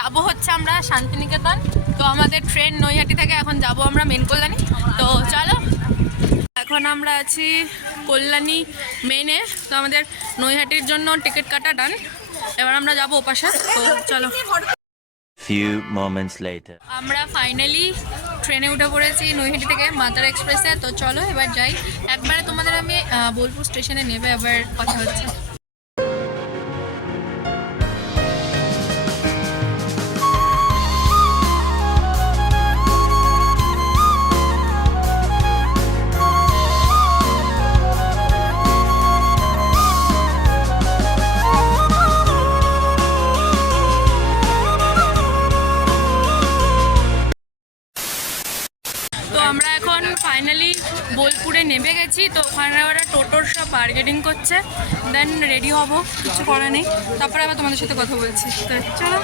যাব হচ্ছে আমরা শান্তিনিকেতন। তো আমাদের ট্রেন নৈহাটি থেকে এখন যাব আমরা মেন কল্যাণী। তো চলো। এখন আমরা আছি কল্যাণী মেনে তো আমাদের নৈহাটির জন্য টিকিট কাটা ডান এবার আমরা যাব ওপাশে। তো চলো। Few moments later. আমরা ফাইনালি ট্রেনে উঠে পড়েছি নৈহাটি থেকে মাতারা এক্সপ্রেসে। তো চলো এবার যাই। একবারে তোমাদের আমি বোলপুর স্টেশনে নেবে এবার কথা হচ্ছে। ফাইনালি বোলপুরে নেমে গেছি তো ওখানে ওরা টোটোর সব বার্গেনিং করছে। দেন রেডি হব কিছু করা নেই। তারপরে আবার তোমাদের সাথে কথা বলছি। তো চলো।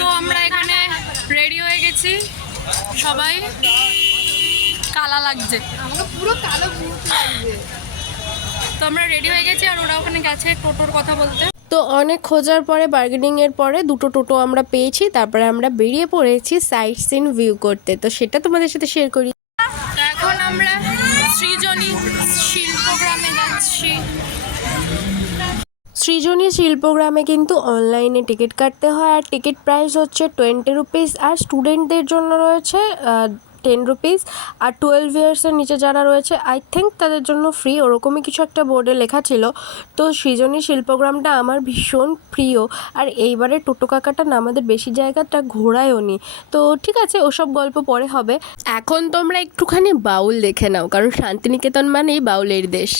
তো আমরা এখানে রেডি হয়ে গেছি সবাই। কালা লাগছে। পুরো কালো তো আমরা রেডি হয়ে গেছি আর ওরা ওখানে গেছে টোটোর কথা বলতে। তো অনেক খোঁজার পরে বার্গেনিং এর পরে দুটো টোটো আমরা পেয়েছি তারপরে আমরা বেরিয়ে পড়েছি সাইট সিন ভিউ করতে। তো সেটা তোমাদের সাথে শেয়ার করি। সৃজনী শিল্পগ্রামে কিন্তু অনলাইনে টিকিট কাটতে হয় আর টিকিট প্রাইস হচ্ছে টোয়েন্টি রুপিস আর স্টুডেন্টদের জন্য রয়েছে টেন রুপিস আর টুয়েলভ ইয়ার্সের নিচে যারা রয়েছে আই থিঙ্ক তাদের জন্য ফ্রি ওরকমই কিছু একটা বোর্ডে লেখা ছিল। তো সৃজনী শিল্পগ্রামটা আমার ভীষণ প্রিয় আর এইবারে টোটো কাকাটা না আমাদের বেশি জায়গাটা ঘোরায়ও নি। তো ঠিক আছে, ওসব গল্প পরে হবে। এখন তোমরা একটুখানি বাউল দেখে নাও, কারণ শান্তিনিকেতন মানেই বাউলের দেশ।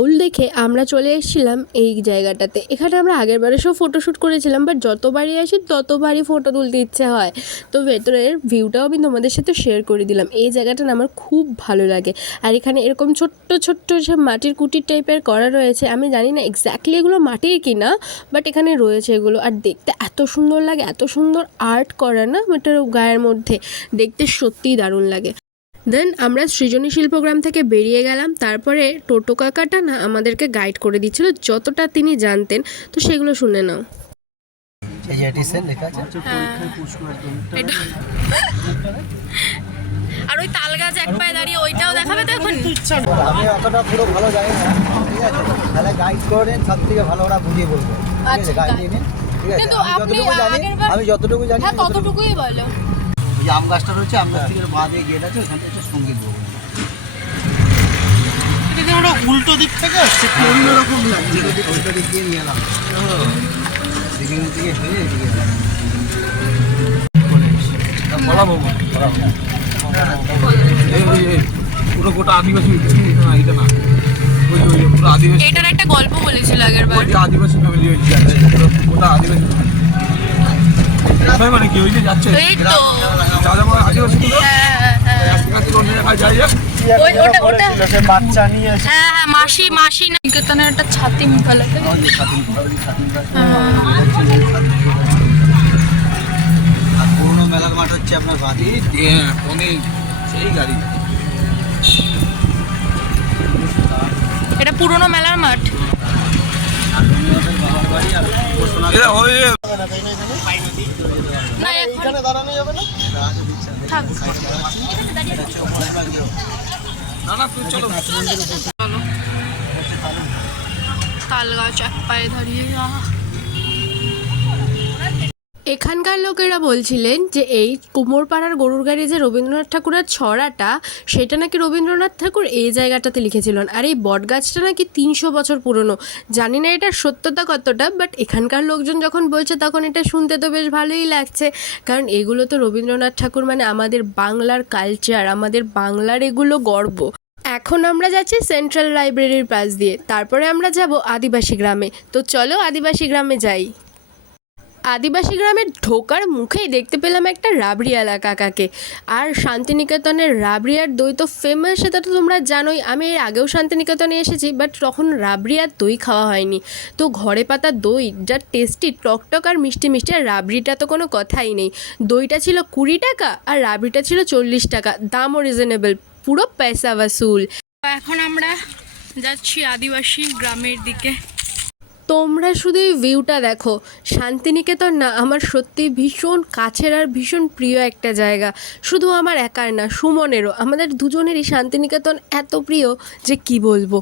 বাউল দেখে আমরা চলে এসেছিলাম এই জায়গাটাতে। এখানে আমরা আগের বারে সব ফটোশ্যুট করেছিলাম বাট যতবারই আসি ততবারই ফটো তুলতে ইচ্ছে হয়। তো ভেতরের ভিউটাও আমি তোমাদের সাথে শেয়ার করে দিলাম। এই জায়গাটা আমার খুব ভালো লাগে। আর এখানে এরকম ছোট্ট ছোট্ট যে মাটির কুটির টাইপের করা রয়েছে। আমি জানি না এক্স্যাক্টলি এগুলো মাটির কি না বাট এখানে রয়েছে এগুলো। আর দেখতে এত সুন্দর লাগে, এত সুন্দর আর্ট করা না এটার গায়ের মধ্যে। দেখতে সত্যিই দারুণ লাগে। দেন আমরা সৃজনী শিল্পগ্রাম থেকে বেরিয়ে গেলাম। তারপরে টোটো কাকাটা না আমাদেরকে গাইড করে দিচ্ছিল যতটা তিনি জানতেন। তো সেগুলো শুনে নাও। এই যে এটিসেন লেখা আছে। এটা আর ওই তাল গাছ এক পায়ে দাঁড়িয়ে ওইটাও দেখাবে তো এখন? আমি অতটা পুরো ভালো জানি না ঠিক আছে? তাহলে গাইড করে সব থেকে ভালো ওরা বুঝিয়ে বলবে। ঠিক আছে আচ্ছা, গাইড। দিয়ে নিন ঠিক আছে? আমি যতটুকু জানি আমি যতটুকু জানি হ্যাঁ ততটুকুই বলো। ওই আম গাছটা রয়েছে আম গাছ থেকে বাঁ দিয়ে গেট আছে ওখান থেকে হচ্ছে সংগীত ভবন উল্টো দিক থেকে আসছে। অন্যরকম লাগছে উল্টো দিক দিয়ে নিয়ে এলাম। সেখান থেকে হয়ে এদিকে বলা ভবন এই ওই এই পুরো গোটা আদিবাসী না এটা না। ওই যে- ওই যে পুরো আদিবাসী এটার একটা গল্প বলেছিল আগের বার যে আদিবাসী ফ্যামিলি ওই যে আছে, পুরো গোটা আদিবাসী কোথায় মানে কি? ওই যে যাচ্ছে। যা যাব আদিবাসী গুলো হ্যাঁ হ্যাঁ, হ্যাঁ। হ্যাঁ হ্যাঁ মাসি মাসি না। নিকেতনের একটা ছাতি মুখালে পুরোনো মেলার মাঠ হচ্ছে আপনার বাদি অনেক সেই গাড়ি। এটা পুরনো মেলার মাঠ। তাল গাছ এক পায়ে দাঁড়িয়ে আহ। এখানকার লোকেরা বলছিলেন যে এই কুমোরপাড়ার গরুর গাড়ি যে রবীন্দ্রনাথ ঠাকুরের ছড়াটা, সেটা নাকি রবীন্দ্রনাথ ঠাকুর এই জায়গাটাতে লিখেছিলেন। আর এই বটগাছটা নাকি তিনশো বছর পুরনো। জানি না এটার সত্যতা কতটা বাট এখানকার লোকজন যখন বলছে, তখন এটা শুনতে তো বেশ ভালোই লাগছে। কারণ এগুলো তো রবীন্দ্রনাথ ঠাকুর মানে আমাদের বাংলার কালচার আমাদের বাংলার এগুলো গর্ব। এখন আমরা যাচ্ছি সেন্ট্রাল লাইব্রেরির পাশ দিয়ে। তারপরে আমরা যাব আদিবাসী গ্রামে। তো চলো আদিবাসী গ্রামে যাই। আদিবাসী গ্রামের ঢোকার মুখেই দেখতে পেলাম একটা রাবড়িয়ালা কাকাকে। আর শান্তিনিকেতনের রাবড়িয়ার দই তো ফেমাস সেটা তো তোমরা জানোই। আমি এর আগেও শান্তিনিকেতনে এসেছি বাট তখন রাবড়িয়ার দই খাওয়া হয়নি। তো ঘরে পাতা দই, যা টেস্টি টকটক আর মিষ্টি মিষ্টি, আর রাবড়িটা তো কোনো কথাই নেই। দইটা ছিল কুড়ি টাকা, আর রাবড়িটা ছিল চল্লিশ টাকা। দামও রিজনেবল পুরো পয়সা তো এখন আমরা যাচ্ছি আদিবাসী গ্রামের দিকে। তোমরা শুধু এই ভিউটা দেখো। শান্তিনিকেতন না, আমার সত্যি ভীষণ কাছের আর ভীষণ প্রিয় একটা জায়গা। শুধু আমার একার না, সুমনেরও। আমাদের দুজনেরই শান্তিনিকেতন এত প্রিয় যে কি বলব?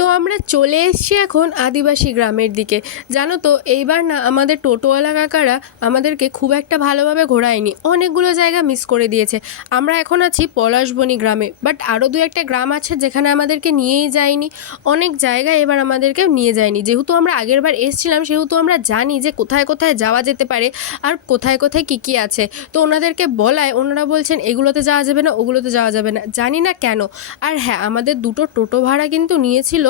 তো আমরা চলে এসেছি এখন আদিবাসী গ্রামের দিকে। জানো তো, এইবার না আমাদের টোটোওয়ালা কাকারা আমাদেরকে খুব একটা ভালোভাবে ঘোরায়নি। অনেকগুলো জায়গা মিস করে দিয়েছে। আমরা এখন আছি পলাশবনি গ্রামে। বাট আরও দু একটা গ্রাম আছে যেখানে আমাদেরকে নিয়েই যায়নি। অনেক জায়গায় এবার আমাদেরকে নিয়ে যায়নি। যেহেতু আমরা আগের বার এসেছিলাম, সেহেতু আমরা জানি যে কোথায় কোথায় যাওয়া যেতে পারে আর কোথায় কোথায় কী কী আছে। তো ওনাদেরকে বলায়, ওনারা বলছেন, এগুলোতে যাওয়া যাবে না, ওগুলোতে যাওয়া যাবে না। জানি না কেন। আর হ্যাঁ আমাদের দুটো টোটো ভাড়া কিন্তু নিয়েছিল।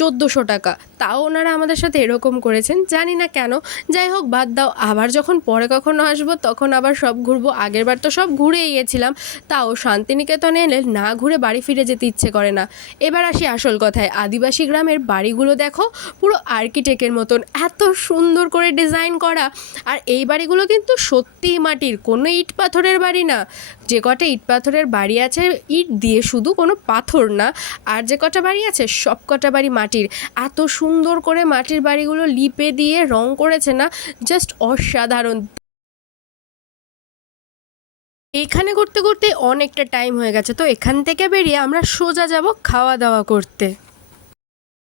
চোদ্দোশো টাকা। তাও ওনারা আমাদের সাথে এরকম করেছেন, জানি না কেন। যাই হোক, বাদ দাও, আবার যখন পরে কখনো আসব, তখন আবার সব ঘুরবো। আগের বার তো সব ঘুরেই গিয়েছিলাম। তাও শান্তিনিকেতনে এলে না ঘুরে বাড়ি ফিরে যেতে ইচ্ছে করে না। এবার আসি আসল কথায়। আদিবাসী গ্রামের বাড়িগুলো দেখো, পুরো আর্কিটেক্টের মতন। এত সুন্দর করে ডিজাইন করা। আর এই বাড়িগুলো কিন্তু সত্যিই মাটির, কোনো ইট পাথরের বাড়ি না। যে কটা ইট পাথরের বাড়ি আছে, ইট দিয়ে শুধু কোনো পাথর না। আর যে কটা বাড়ি আছে, সব কটা বাড়ি মাটির। এত সুন্দর করে মাটির বাড়িগুলো লিপে দিয়ে রং করেছে না জাস্ট অসাধারণ। এখানে করতে করতে অনেকটা টাইম হয়ে গেছে তো এখান থেকে বেরিয়ে আমরা সোজা যাব খাওয়া দাওয়া করতে।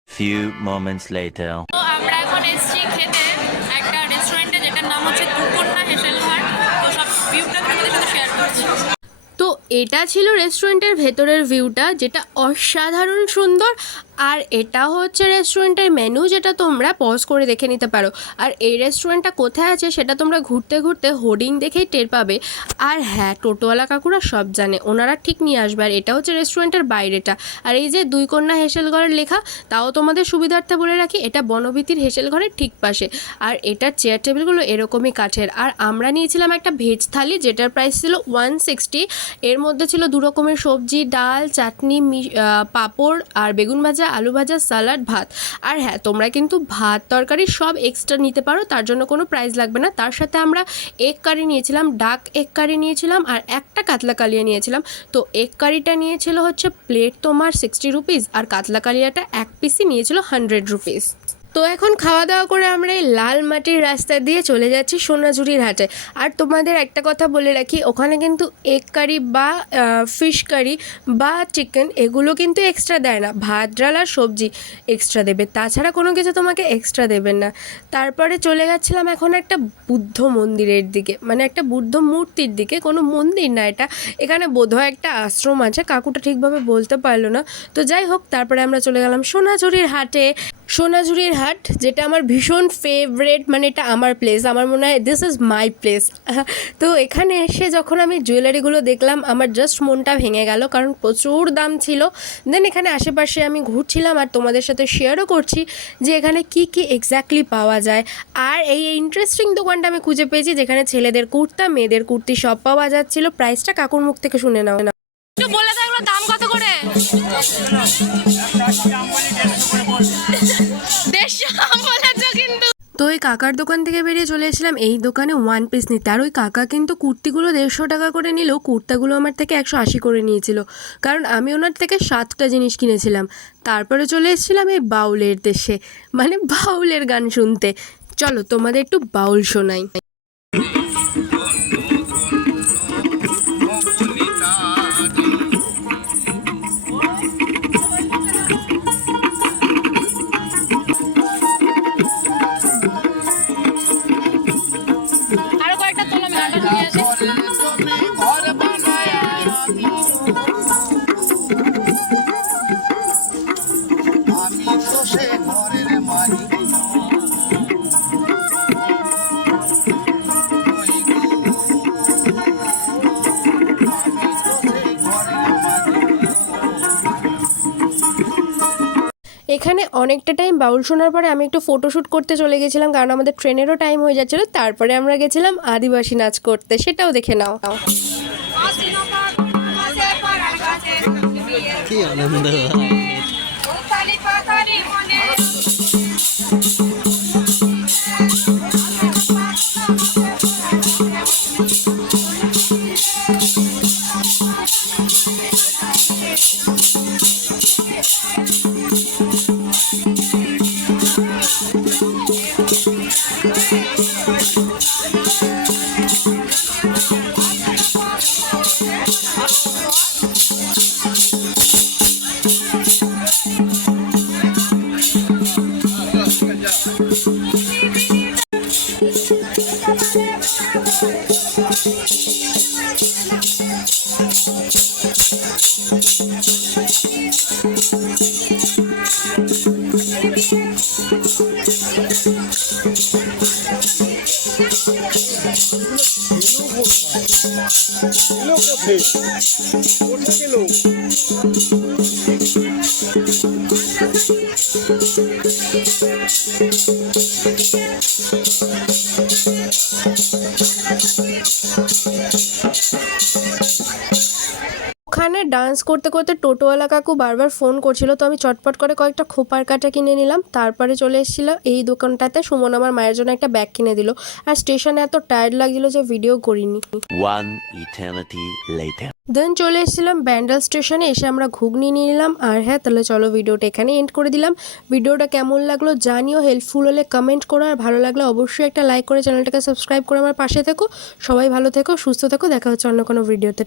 Few moments later. তো আমরা এখন এসেছি খেতে একটা রেস্টুরেন্টে যেটার নাম হচ্ছে ঘাট তো সব ভিউটা তোমাদের সাথে শেয়ার করছি। তো এটা ছিল রেস্টুরেন্টের ভেতরের ভিউটা যেটা অসাধারণ সুন্দর। আর এটা হচ্ছে রেস্টুরেন্টের মেনু যেটা তোমরা পজ করে দেখে নিতে পারো। আর এই রেস্টুরেন্টটা কোথায় আছে সেটা তোমরা ঘুরতে ঘুরতে হোর্ডিং দেখেই টের পাবে। আর হ্যাঁ টোটোওয়ালা কাকুরা সব জানে, ওনারা ঠিক নিয়ে আসবে। আর এটা হচ্ছে রেস্টুরেন্টের বাইরেটা। আর এই যে দুই কন্যা হেসেলঘরের লেখা, তাও তোমাদের সুবিধার্থে বলে রাখি, এটা বনভীতির হেসেলঘরের ঠিক পাশে। আর এটার চেয়ার টেবিলগুলো এরকমই কাঠের। আর আমরা নিয়েছিলাম একটা ভেজ থালি, যেটার প্রাইস ছিল ওয়ান সিক্সটি এর মধ্যে ছিল দু রকমের সবজি, ডাল, চাটনি পাঁপড় আর বেগুন ভাজা আলু ভাজা সালাড, ভাত। আর হ্যাঁ তোমরা কিন্তু ভাত, তরকারি সব এক্সট্রা নিতে পারো, তার জন্য কোনো প্রাইস লাগবে না। তার সাথে আমরা এগ কারি নিয়েছিলাম ডাক এগ কারি নিয়েছিলাম, আর একটা কাতলা কালিয়া নিয়েছিলাম। তো এগ কারিটা নিয়েছিল হচ্ছে প্লেট তোমার সিক্সটি রুপিস আর কাতলা কালিয়াটা এক পিসই নিয়েছিল হান্ড্রেড রুপিস তো এখন খাওয়া দাওয়া করে আমরা এই লাল মাটির রাস্তা দিয়ে চলে যাচ্ছি সোনাঝুরির হাটে। আর তোমাদের একটা কথা বলে রাখি, ওখানে কিন্তু এগ কারি বা ফিশ কারি বা চিকেন এগুলো কিন্তু এক্সট্রা দেয় না। ভাত, ডাল আর সবজি এক্সট্রা দেবে। তাছাড়া কোনো কিছু তোমাকে এক্সট্রা দেবেন না। তারপরে চলে যাচ্ছিলাম এখন একটা বুদ্ধ মন্দিরের দিকে মানে একটা বুদ্ধ মূর্তির দিকে। কোনো মন্দির না এটা। এখানে বোধহয় একটা আশ্রম আছে, কাকুটা ঠিকভাবে বলতে পারল না। তো যাই হোক, তারপরে আমরা চলে গেলাম সোনাঝুরির হাটে। সোনাঝুরির হাট যেটা আমার ভীষণ ফেভারেট মানে এটা আমার প্লেস আমার মনে হয় দিস ইজ মাই প্লেস তো এখানে এসে যখন আমি জুয়েলারিগুলো দেখলাম, আমার জাস্ট মনটা ভেঙে গেল, কারণ প্রচুর দাম ছিল। দেন এখানে আশেপাশে আমি ঘুরছিলাম আর তোমাদের সাথে শেয়ারও করছি যে এখানে কি কি এক্স্যাক্টলি পাওয়া যায়। আর এই ইন্টারেস্টিং দোকানটা আমি খুঁজে পেয়েছি, যেখানে ছেলেদের কুর্তা, মেয়েদের কুর্তি সব পাওয়া যাচ্ছিল। প্রাইসটা কাকুর মুখ থেকে শুনে নাও। তো ওই কাকার দোকান থেকে বেরিয়ে চলে এসেছিলাম, এই দোকানে ওয়ান পিস নিতে। আর ওই কাকা কিন্তু কুর্তিগুলো দেড়শো টাকা করে নিলেও কুর্তাগুলো আমার থেকে একশো আশি করে নিয়েছিল। কারণ আমি ওনার থেকে সাতটা জিনিস কিনেছিলাম। তারপরে চলে এসেছিলাম এই বাউলের দেশে মানে বাউলের গান শুনতে। চলো তোমাদের একটু বাউল শোনাই। অনেকটা টাইম বাউল শোনার পরে আমি একটু ফটোশ্যুট করতে চলে গেছিলাম কারণ আমাদের ট্রেনেরও টাইম হয়ে যাচ্ছিল। তারপরে আমরা গেছিলাম আদিবাসী নাচ করতে। সেটাও দেখে নাও। কি আনন্দ। ওখানে ডান্স করতে করতে টোটোওয়ালা কাকু বারবার ফোন করছিল তো আমি চটপট করে কয়েকটা খোপার কাটা কিনে নিলাম। তারপরে চলে এসেছিল এই দোকানটাতে। সুমন আমার মায়ের জন্য একটা ব্যাগ কিনে দিল। আর স্টেশনে এত টায়ার্ড লাগছিল যে ভিডিও করিনি. দেন চলে এসেছিলাম ব্যান্ডেল স্টেশনে এসে আমরা ঘুগনি নিয়ে নিলাম। আর হ্যাঁ তাহলে চলো ভিডিওটা এখানে এন্ড করে দিলাম। ভিডিওটা কেমন লাগল জানিও হেল্পফুল হলে কমেন্ট করো। আর ভালো লাগলে অবশ্যই একটা লাইক করে চ্যানেলটাকে সাবস্ক্রাইব করে আমার পাশে থেকো। সবাই ভালো থেকো সুস্থ থেকো। দেখা হচ্ছে অন্য কোনো ভিডিওতে